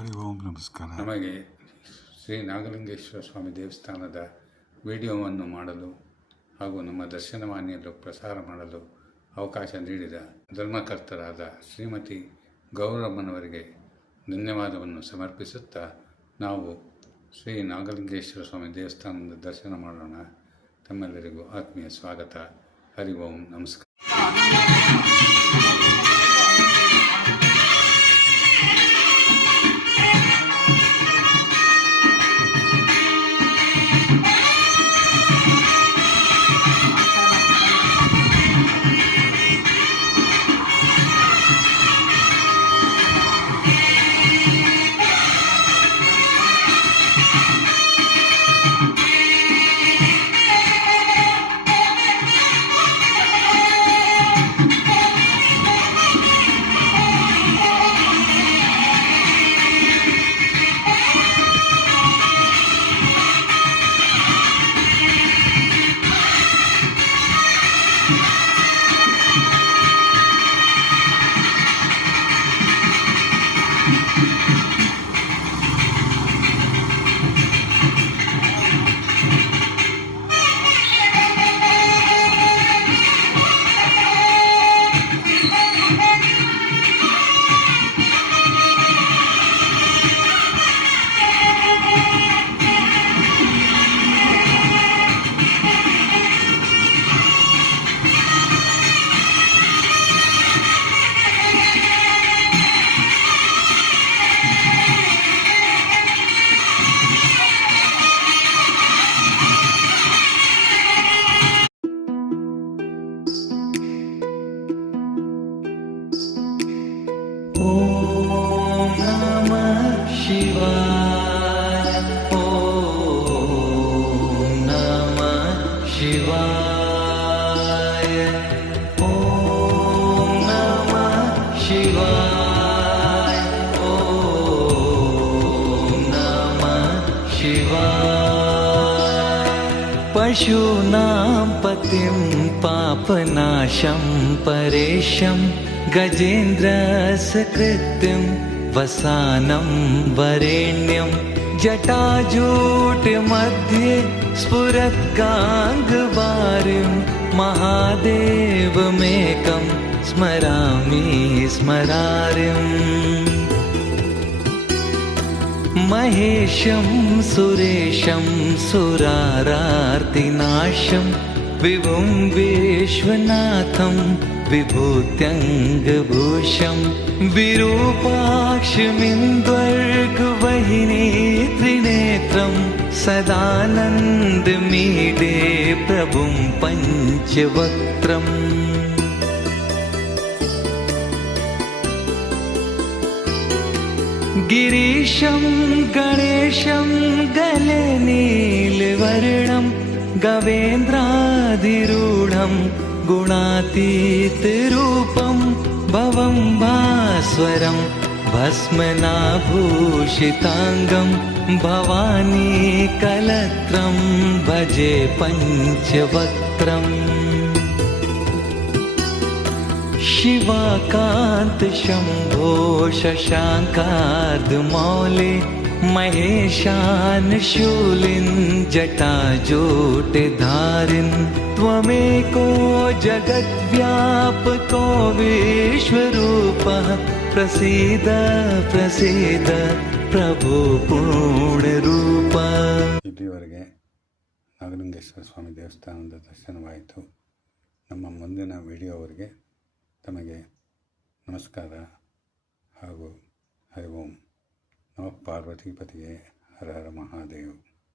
ಹರಿ ಓಂ ನಮಸ್ಕಾರ. ನಮಗೆ ಶ್ರೀ ನಾಗಲಿಂಗೇಶ್ವರ ಸ್ವಾಮಿ ದೇವಸ್ಥಾನದ ವಿಡಿಯೋವನ್ನು ಮಾಡಲು ಹಾಗೂ ನಮ್ಮ ದರ್ಶನವಾಣಿಯಲ್ಲೂ ಪ್ರಸಾರ ಮಾಡಲು ಅವಕಾಶ ನೀಡಿದ ಧರ್ಮಕರ್ತರಾದ ಶ್ರೀಮತಿ ಗೌರಮ್ಮನವರಿಗೆ ಧನ್ಯವಾದವನ್ನು ಸಮರ್ಪಿಸುತ್ತಾ ನಾವು ಶ್ರೀ ನಾಗಲಿಂಗೇಶ್ವರ ಸ್ವಾಮಿ ದೇವಸ್ಥಾನದ ದರ್ಶನ ಮಾಡೋಣ. ತಮ್ಮೆಲ್ಲರಿಗೂ ಆತ್ಮೀಯ ಸ್ವಾಗತ. ಹರಿ ಓಂ ನಮಸ್ಕಾರ. ओम नमः शिवाय. ओम नमः शिवाय. ओम नमः शिवाय. ओम नमः शिवाय. पशूनां पतिं पापनाशं परेशं गजेन्द्रसकृत्यं वसानं वरेण्यं जटाजूटमध्ये स्फुरत्गाङ्गवारिं महादेवमेकं स्मरामि स्मरारिम्. महेशं सुरेशं सुरारार्तिनाशं विभुं विश्वनाथं विभूत्यङ्गभूषं विरूपाक्षमिन्द्वर्गवहिनी त्रिनेत्रं सदानन्दमीडे प्रभुं पञ्चवक्त्रम्. गिरीशं गणेशं गले नीलवर्णं गवेन्द्राधिरूढं गुणातीतरूपं भवं भास्वरं भस्मनाभूषिताङ्गं भवानी कलत्रं भजे पञ्चवक्त्रम्. शिवाकान्त शम्भो शशाङ्कार्धमौले महेशान् शूलिन् जटाजूटधारिन् त्वमेको जगद्व्यापको विश्वरूपः प्रसीद प्रसीद प्रभो पूर्णरूप. ಇಲ್ಲಿವರೆಗೆ ನಾಗಲಿಂಗೇಶ್ವರ ಸ್ವಾಮಿ ದೇವಸ್ಥಾನದ ದರ್ಶನವಾಯಿತು. ನಮ್ಮ ಮುಂದಿನ ವಿಡಿಯೋವರೆಗೆ ತಮಗೆ ನಮಸ್ಕಾರ ಹಾಗೂ ಹರಿ ಓಂ. ನಮಃ ಪಾರ್ವತೀಪತಿಯೇ. ಹರ ಹರ ಮಹಾದೇವ್.